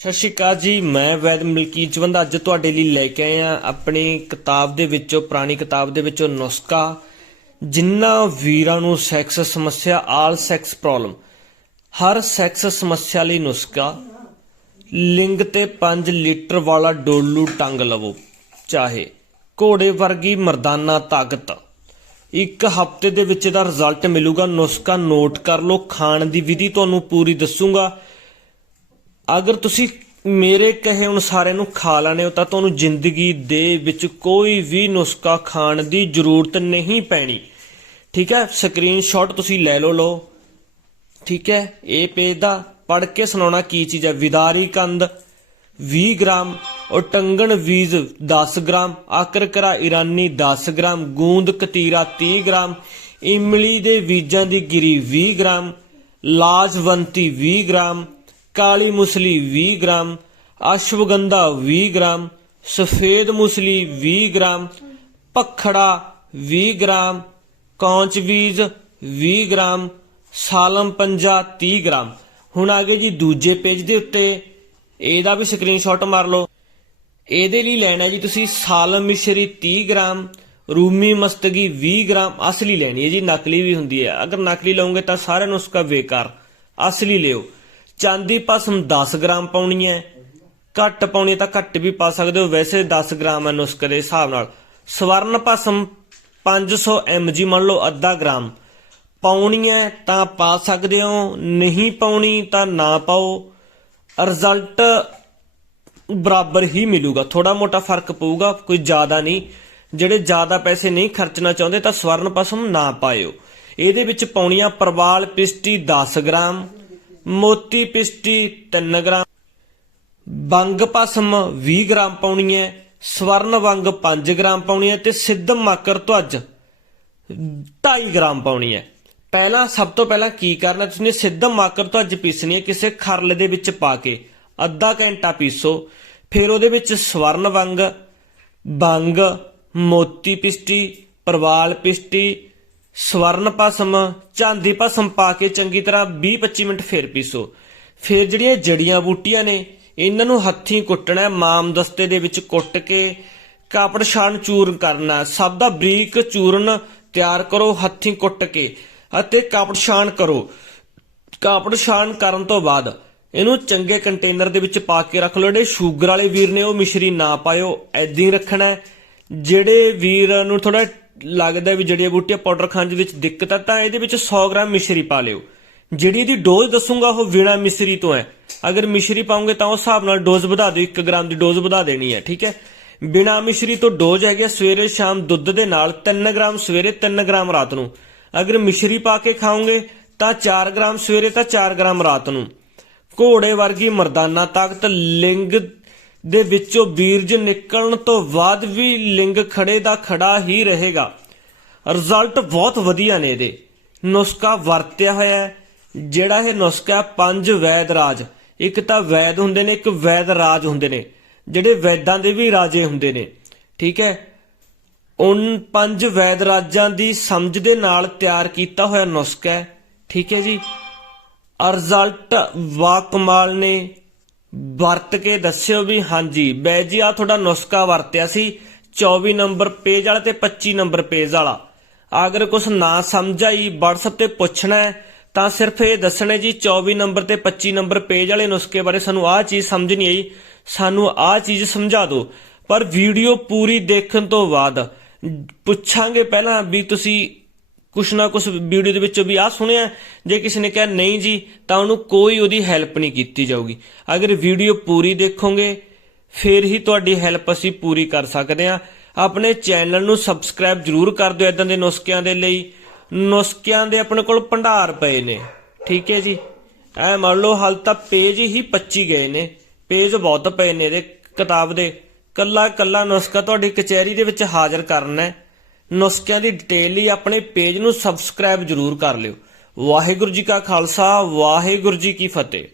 ਸਤਿ ਸ਼੍ਰੀ ਅਕਾਲ ਜੀ, ਮੈਂ ਵੈਦ ਮਲਕੀਤ ਜਵੰਦਾ। ਅੱਜ ਤੁਹਾਡੇ ਲਈ ਲੈ ਕੇ ਆਏ ਆ ਆਪਣੀ ਕਿਤਾਬ ਦੇ ਵਿੱਚੋਂ, ਪੁਰਾਣੀ ਕਿਤਾਬ ਦੇ ਵਿੱਚੋਂ ਨੁਸਖਾ। ਜਿਨ੍ਹਾਂ ਵੀਰਾਂ ਨੂੰ ਸੈਕਸ ਸਮੱਸਿਆ ਆਲ ਸੈਕਸ ਪ੍ਰੋਬਲਮ ਹਰ ਸੈਕਸ ਸਮੱਸਿਆ ਲਈ ਨੁਸਖਾ। ਲਿੰਗ ਤੇ 5 ਲੀਟਰ ਵਾਲਾ ਡੋਲੂ ਟੰਗ ਲਵੋ, ਚਾਹੇ ਘੋੜੇ ਵਰਗੀ ਮਰਦਾਨਾ ਤਾਕਤ। ਇੱਕ ਹਫ਼ਤੇ ਦੇ ਵਿੱਚ ਦਾ ਰਿਜ਼ਲਟ ਮਿਲੂਗਾ। ਨੁਸਖਾ ਨੋਟ ਕਰ ਲਓ। ਖਾਣ ਦੀ ਵਿਧੀ ਤੁਹਾਨੂੰ ਪੂਰੀ ਦੱਸੂਗਾ। ਅਗਰ ਤੁਸੀਂ ਮੇਰੇ ਕਹੇ ਅਨੁਸਾਰ ਇਹਨੂੰ ਖਾ ਲੈਣੇ ਹੋ, ਤਾਂ ਤੁਹਾਨੂੰ ਜ਼ਿੰਦਗੀ ਦੇ ਵਿੱਚ ਕੋਈ ਵੀ ਨੁਸਖਾ ਖਾਣ ਦੀ ਜ਼ਰੂਰਤ ਨਹੀਂ ਪੈਣੀ। ਠੀਕ ਹੈ? ਸਕਰੀਨਸ਼ਾਟ ਤੁਸੀਂ ਲੈ ਲਓ ਲਓ। ਠੀਕ ਹੈ? ਇਹ ਪੇਜ ਦਾ ਪੜ ਕੇ ਸੁਣਾਉਣਾ ਕੀ ਚੀਜ਼ ਹੈ? ਵਿਦਾਰੀ ਕੰਦ 20 ਗ੍ਰਾਮ। ਔਰ ਟੰਗਣ ਬੀਜ 10 ਗ੍ਰਾਮ। ਆਕਰਕਰਾ ਇਰਾਨੀ 10 ਗ੍ਰਾਮ। ਗੂੰਦ ਕਤੀਰਾ 30 ਗ੍ਰਾਮ। ਇਮਲੀ ਦੇ ਬੀਜਾਂ ਦੀ ਗਿਰੀ 20 ਗ੍ਰਾਮ। ਲਾਜਵੰਤੀ 20 ਗ੍ਰਾਮ। ਕਾਲੀ ਮੁਸਲੀ 20 ਗ੍ਰਾਮ ਅਸ਼ਵਗੰਧਾ 20 ਗ੍ਰਾਮ, ਸਫੇਦ ਮੁਸਲੀ 20 ਗ੍ਰਾਮ, ਪਖੜਾ 20 ਗ੍ਰਾਮ, ਕੌਂਚ ਬੀਜ 20 ਗ੍ਰਾਮ, ਸਾਲਮ ਪੰਜਾ 30 ਗ੍ਰਾਮ। ਹੁਣ ਆ ਗਏ ਜੀ ਦੂਜੇ ਪੇਜ ਦੇ ਉੱਤੇ। ਇਹਦਾ ਵੀ ਸਕਰੀਨਸ਼ਾਟ ਮਾਰ ਲਓ। ਇਹਦੇ ਲਈ ਲੈਣਾ ਜੀ ਤੁਸੀਂ ਸਾਲਮ ਮਿਸ਼ਰੀ 30 ਗ੍ਰਾਮ, ਰੂਮੀ ਮਸਤਗੀ 20 ਗ੍ਰਾਮ, ਅਸਲੀ ਲੈਣੀ ਹੈ ਜੀ, ਨਕਲੀ ਵੀ ਹੁੰਦੀ ਹੈ। ਅਗਰ ਨਕਲੀ ਲਓਗੇ ਤਾਂ ਸਾਰਿਆਂ ਨੁਸਖਾ ਬੇਕਾਰ। ਅਸਲੀ ਲਿਓ। ਚਾਂਦੀ ਭਸਮ 10 ਗ੍ਰਾਮ ਪਾਉਣੀ ਹੈ। ਘੱਟ ਪਾਉਣੀ ਤਾਂ ਘੱਟ ਵੀ ਪਾ ਸਕਦੇ ਹੋ। ਵੈਸੇ 10 ਗ੍ਰਾਮ ਹੈ ਨੁਸਖੇ ਦੇ ਹਿਸਾਬ ਨਾਲ। ਸਵਰਨ ਭਸਮ 500 mg ਮੰਨ ਲਓ ਅੱਧਾ ਗ੍ਰਾਮ। ਪਾਉਣੀ ਹੈ ਤਾਂ ਪਾ ਸਕਦੇ ਹੋ। ਨਹੀਂ ਪਾਉਣੀ ਤਾਂ ਨਾ ਪਾਓ। ਰਿਜ਼ਲਟ ਬਰਾਬਰ ਹੀ ਮਿਲੂਗਾ। ਥੋੜਾ ਮੋਟਾ ਫ਼ਰਕ ਪਊਗਾ, ਕੋਈ ਜ਼ਿਆਦਾ ਨਹੀਂ। ਜਿਹੜੇ ਜ਼ਿਆਦਾ ਪੈਸੇ ਨਹੀਂ ਖਰਚਣਾ ਚਾਹੁੰਦੇ ਤਾਂ ਸਵਰਨ ਪਸਮ ਨਾ ਪਾਇਓ। ਇਹਦੇ ਵਿੱਚ ਪਾਉਣੀਆਂ ਪਰਵਾਲ ਪਿਸਟੀ 10 ਗ੍ਰਾਮ। ਮੋਤੀ ਪਿਸਟੀ 3 ਗ੍ਰਾਮ। ਬੰਗ ਭਸਮ 20 ਗ੍ਰਾਮ ਪਾਉਣੀ ਹੈ, ਸਵਰਨ ਵੰਗ 5 ਗ੍ਰਾਮ ਪਾਉਣੀ ਹੈ ਤੇ ਸਿੱਧਮ ਮਾਕਰ ਧਵਜ 2.5 ਗ੍ਰਾਮ ਪਾਉਣੀ ਹੈ। ਪਹਿਲਾਂ ਸਭ ਤੋਂ ਪਹਿਲਾਂ ਕੀ ਕਰਨਾ, ਤੁਸੀਂ ਸਿੱਧਮ ਮਾਕਰ ਧਵਜ ਪੀਸਣੀ ਹੈ, ਕਿਸੇ ਖਰਲ ਦੇ ਵਿੱਚ ਪਾ ਕੇ ਅੱਧਾ ਘੰਟਾ ਪੀਸੋ, ਫਿਰ ਉਹਦੇ ਵਿੱਚ ਸਵਰਨ ਵੰਗ, ਬੰਗ, ਮੋਤੀ ਪਿਸਟੀ, ਪਰਵਾਲ ਪਿਸਟੀ ਸਵਰਨ ਭਸਮ, ਚਾਂਦੀ ਭਸਮ ਪਾ ਕੇ ਚੰਗੀ ਤਰ੍ਹਾਂ 20-25 ਮਿੰਟ ਫੇਰ ਪੀਸੋ। ਫਿਰ ਜਿਹੜੀਆਂ ਜੜੀਆਂ ਬੂਟੀਆਂ ਨੇ, ਇਹਨਾਂ ਨੂੰ ਹੱਥੀਂ ਕੁੱਟਣਾ ਮਾਮਦਸਤੇ ਦੇ ਵਿੱਚ ਕੁੱਟ ਕੇ ਕਾਪੜ ਛਾਣ ਚੂਰਨ ਕਰਨਾ ਸਭ ਦਾ ਬਰੀਕ ਚੂਰਨ ਤਿਆਰ ਕਰੋ, ਹੱਥੀਂ ਕੁੱਟ ਕੇ ਅਤੇ ਕਾਪੜ ਛਾਣ ਕਰੋ। ਕਾਪੜ ਛਾਣ ਕਰਨ ਤੋਂ ਬਾਅਦ ਇਹਨੂੰ ਚੰਗੇ ਕੰਟੇਨਰ ਦੇ ਵਿੱਚ ਪਾ ਕੇ ਰੱਖ ਲਓ। ਜਿਹੜੇ ਸ਼ੂਗਰ ਵਾਲੇ ਵੀਰ ਨੇ ਉਹ ਮਿਸ਼ਰੀ ਨਾ ਪਾਇਓ ਐਦਾਂ ਹੀ ਰੱਖਣਾ ਜਿਹੜੇ ਵੀਰ ਨੂੰ ਥੋੜਾ ਲੱਗਦਾ ਵੀ ਜੜੀਆਂ ਬੂਟੀਆਂ ਪਾਊਡਰ ਖਾਣ ਦੇ ਵਿੱਚ ਦਿੱਕਤ ਆ, ਤਾਂ ਇਹਦੇ ਵਿੱਚ 100 ਗ੍ਰਾਮ ਮਿਸ਼ਰੀ ਪਾ ਲਿਓ। ਜਿਹੜੀ ਇਹਦੀ ਡੋਜ਼ ਦੱਸੂਗਾ ਉਹ ਬਿਨਾ ਮਿਸ਼ਰੀ ਤੋਂ ਹੈ। ਅਗਰ ਮਿਸ਼ਰੀ ਪਾਉਂਗੇ ਤਾਂ ਉਸ ਹਿਸਾਬ ਨਾਲ ਡੋਜ਼ ਵਧਾ ਦਿਓ 1 ਗ੍ਰਾਮ ਦੀ ਡੋਜ਼ ਵਧਾ ਦੇਣੀ ਹੈ, ਠੀਕ ਹੈ? ਬਿਨਾ ਮਿਸ਼ਰੀ ਤੋਂ ਡੋਜ਼ ਹੈਗੀ ਆ ਸਵੇਰੇ ਸ਼ਾਮ ਦੁੱਧ ਦੇ ਨਾਲ 3 ਗ੍ਰਾਮ ਸਵੇਰੇ 3 ਗ੍ਰਾਮ ਰਾਤ ਨੂੰ। ਅਗਰ ਮਿਸ਼ਰੀ ਪਾ ਕੇ ਖਾਓਗੇ ਤਾਂ 4 ਗ੍ਰਾਮ ਸਵੇਰੇ ਤਾਂ 4 ਗ੍ਰਾਮ ਰਾਤ ਨੂੰ। ਘੋੜੇ ਵਰਗੀ ਮਰਦਾਨਾ ਤਾਕਤ, ਲਿੰਗ ਦੇ ਵਿੱਚੋਂ ਬੀਰਜ ਨਿਕਲਣ ਤੋਂ ਬਾਅਦ ਵੀ ਲਿੰਗ ਖੜੇ ਦਾ ਖੜਾ ਹੀ ਰਹੇਗਾ। ਰਿਜ਼ਲਟ ਬਹੁਤ ਵਧੀਆ ਨੇ ਇਹਦੇ। ਨੁਸਖਾ ਵਰਤਿਆ ਹੋਇਆ ਹੈ। ਜਿਹੜਾ ਇਹ ਨੁਸਖਾ ਪੰਜ ਵੈਦ ਰਾਜ। ਇੱਕ ਤਾਂ ਵੈਦ ਹੁੰਦੇ ਨੇ, ਇੱਕ ਵੈਦ ਰਾਜ ਹੁੰਦੇ ਨੇ। ਜਿਹੜੇ ਵੈਦਾਂ ਦੇ ਵੀ ਰਾਜੇ ਹੁੰਦੇ ਨੇ। ਠੀਕ ਹੈ? ਉਨ ਪੰਜ ਵੈਦ ਰਾਜਾਂ ਦੀ ਸਮਝ ਦੇ ਨਾਲ ਤਿਆਰ ਕੀਤਾ ਹੋਇਆ ਨੁਸਖਾ ਹੈ। ਠੀਕ ਹੈ ਜੀ? ਰਿਜ਼ਲਟ ਵਾਕਮਾਲ ਨੇ। ਵਰਤ ਕੇ ਦੱਸਿਓ ਵੀ ਹਾਂਜੀ, ਬੈ ਜੀ ਆ ਤੁਹਾਡਾ ਨੁਸਖਾ ਵਰਤਿਆ ਸੀ 24 ਨੰਬਰ ਪੇਜ ਵਾਲਾ ਤੇ 25 ਨੰਬਰ ਪੇਜ ਵਾਲਾ। ਅਗਰ ਕੁਝ ਨਾ ਸਮਝ ਆਈ WhatsApp ਤੇ ਪੁੱਛਣਾ ਹੈ, ਤਾਂ ਸਿਰਫ ਇਹ ਦੱਸਣਾ ਜੀ 24 ਨੰਬਰ ਤੇ 25 ਨੰਬਰ ਪੇਜ ਵਾਲੇ ਨੁਸਖੇ ਬਾਰੇ ਸਾਨੂੰ ਆਹ ਚੀਜ਼ ਸਮਝ ਨਹੀਂ ਆਈ, ਸਾਨੂੰ ਆਹ ਚੀਜ਼ ਸਮਝਾ ਦਿਓ। ਪਰ ਵੀਡੀਓ ਪੂਰੀ ਦੇਖਣ ਤੋਂ ਬਾਅਦ ਪੁੱਛਾਂਗੇ ਪਹਿਲਾਂ ਵੀ ਤੁਸੀਂ ਕੁਛ ਨਾ ਕੁਛ ਵੀਡੀਓ ਦੇ ਵਿੱਚੋਂ ਵੀ ਆ ਸੁਣਿਆ ਜੇ ਕਿਸੇ ਨੇ ਕਿਹਾ ਨਹੀਂ ਜੀ, ਤਾਂ ਉਹਨੂੰ ਕੋਈ ਉਹਦੀ ਹੈਲਪ ਨਹੀਂ ਕੀਤੀ ਜਾਊਗੀ। ਅਗਰ ਵੀਡੀਓ ਪੂਰੀ ਦੇਖੋਗੇ, ਫਿਰ ਹੀ ਤੁਹਾਡੀ ਹੈਲਪ ਅਸੀਂ ਪੂਰੀ ਕਰ ਸਕਦੇ ਹਾਂ। ਆਪਣੇ ਚੈਨਲ ਨੂੰ ਸਬਸਕ੍ਰਾਈਬ ਜਰੂਰ ਕਰ ਦਿਓ ਇਦਾਂ ਦੇ ਨੁਸਖਿਆਂ ਦੇ ਲਈ। ਨੁਸਖਿਆਂ ਦੇ ਆਪਣੇ ਕੋਲ ਭੰਡਾਰ ਪਏ ਨੇ। ਠੀਕ ਹੈ ਜੀ? ਐ ਮੰਨ ਲਓ ਹਾਲ ਤਾਂ ਪੇਜ ਹੀ 25 ਗਏ ਨੇ। ਪੇਜ ਬਹੁਤ ਪਏ ਨੇ ਇਹਦੇ ਕਿਤਾਬ ਦੇ। ਕੱਲਾ ਕੱਲਾ ਨੁਸਖਾ ਤੁਹਾਡੀ ਕਚਹਿਰੀ ਦੇ ਵਿੱਚ ਹਾਜ਼ਰ ਕਰਨਾ ਹੈ। ਨੁਸਖਿਆਂ ਦੀ ਡਿਟੇਲ ਲਈ ਆਪਣੇ ਪੇਜ ਨੂੰ ਸਬਸਕ੍ਰਾਈਬ ਜਰੂਰ ਕਰ ਲਿਓ। ਵਾਹਿਗੁਰੂ ਜੀ ਕਾ ਖਾਲਸਾ, ਵਾਹਿਗੁਰੂ ਜੀ ਕੀ ਫਤਿਹ।